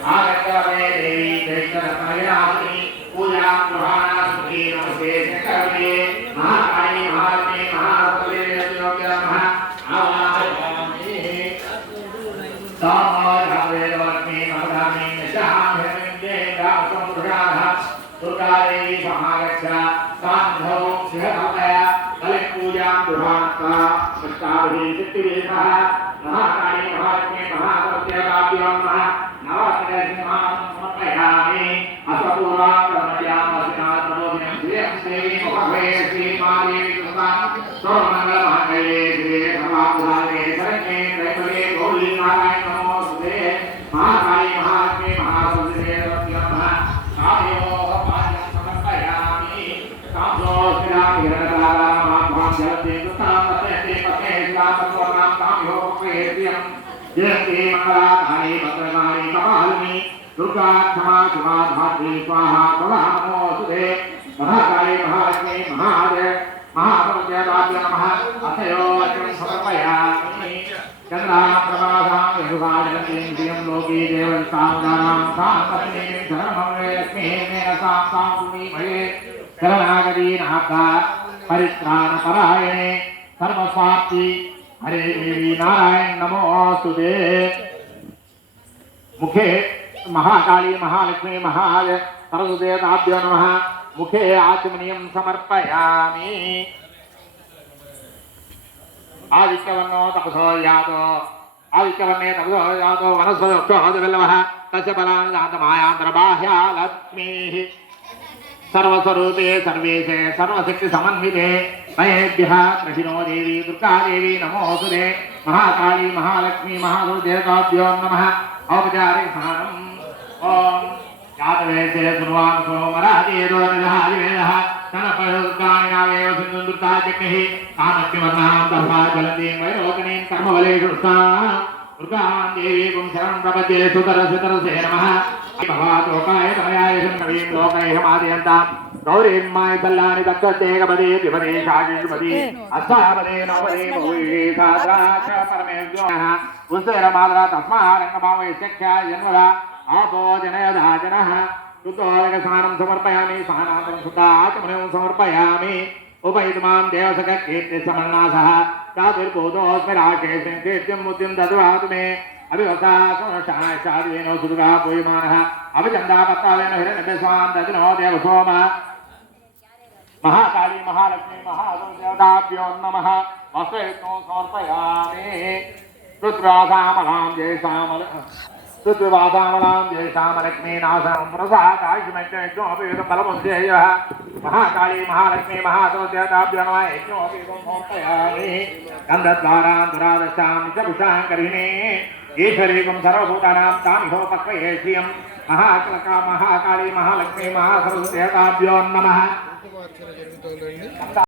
आगतवे देवी कृष्णरत्नविलासिनी पूजा गृहाणा सुखी नमस्ते कर्मे महाकाली महालक्ष्मी महासरस्वती नमः आवाहयामि सामवेदवत्नी नवधामी निशाम्यमिन्दे रामसमुद्राः दुर्गा देवी महारक्षा सान्धौ सिंहधामया पूजा गृहाणा अष्टावधी सिद्धिविधः महाकाली महालक्ष्मी महासरस्वत्याभ्यां नमः नवग्रहान् समर्पयामि असपूर्वां कर्मयामसिनात्मोदिनं श्रियं देवी मुखभे श्रीमादेवी कृतां सर्वमङ्गलमाङ्गल्ये श्रीये सर्वाभुधाये शरण्ये त्रैलोक्ये गौरी नारायण नमोस्तुते महाकाली महालक्ष्मी महासरस्वत्याभ्यां नमः कामयोः पाद्यं समर्पयामि कामोऽस्मिनां हिरण्यकालामाभ्यां जलते कृतां तपयते पते शिलापत्वर्णां कामयोः प्रेत्यं जयते मंगलाकाली भद्रकाली कपालिनी दुर्गा क्षमा क्षमा धात्री स्वाहा स्वाहा नमोस्तुते महाकाली महालक्ष्मी महासरस्वत्याभ्यां नमः अथयो वचनं समर्पयामि चन्द्राप्रभासां यशुभाजलतीं श्रियं लोकी देवतां दानां तां पत्नीं शरणमङ्गले लक्ष्मीं मेनसां तां भूमिमये शरणागती नाथा परित्राणपरायणे सर्वस्वाप्ति हरे देवी नारायण नमोस्तुते मुखे महाकाली महालक्ष्मी महासरस्वत्याभ्यो नमः मुखे आचमनीयं समर्पयामि आदित्यवर्णो तपसो यातो आदित्यवर्णे तपसो यातो वनस्पतिवृक्षोऽहद्वल्लभः तस्य फलानुदान्तमायान्तर्बाह्या लक्ष्मीः सर्वस्वरूपे सर्वेशे सर्वशक्तिसमन्विते मयेभ्यः कृष्णो देवी दुर्गा देवी नमोस्तुते महाकाली महालक्ष्मी महासरस्वत्याभ्यो नमः औपचारिकस्नानम् ॐ जातवेदे गुरुवान् सोमराजेदो निधादिवेदः तनपयुक्तानि नामेव सिन्धुन्दुर्ताजग्निः कामज्ञवर्णां दर्भा जलतीं वैरोगिणीं कर्मबलेषु दुर्गां देवीं शरणं प्रपद्ये सुतरसे नमः भवातोकाय तमयाय शन्नवीं लोकैहमादयन्तां गौरीर्माय सल्लानि तत्त्वतेकपदे द्विपदे शाकीषुपदे अष्टापदे नवपदे बहुविधे साद्राक्ष परमेश्वरः पुंसैरमादरा तस्मारङ्गमावै शक्ष्या जन्मदा आपो जनयदाजनः शुद्धोदकस्नानं समर्पयामि स्नानान्तरं शुद्धाचमनीयं समर्पयामि उपैतमां देवसखकीर्तिसमन्नासः चातुर्भूतोऽस्मि राकेशं कीर्तिं मुद्रिं दद्वातु मे अभिवसासोषाय शादीनो सुदुगा पूयमानः अभिचन्दापत्तालेन हिरण्यस्वां ददिनो देवसोम महाकाली महालक्ष्मी महासरस्वत्याभ्यो नमः वस्त्रयज्ञो समर्पयामि रुद्रासामलां जयसामलक्ष्मी नासं प्रसादायुष्मज्ञोऽपि बलमुद्येयः महाकाली महालक्ष्मी महासरस्वत्याभ्यो नमः यज्ञोऽपि समर्पयामि गन्धद्वारां दुरादशां निजपुषां करिणे ईश्वरीकं सर्वभूतानां तामिहोपक्वये श्रियं महाकाली महालक्ष्मी महासरस्वत्याभ्यो नमः।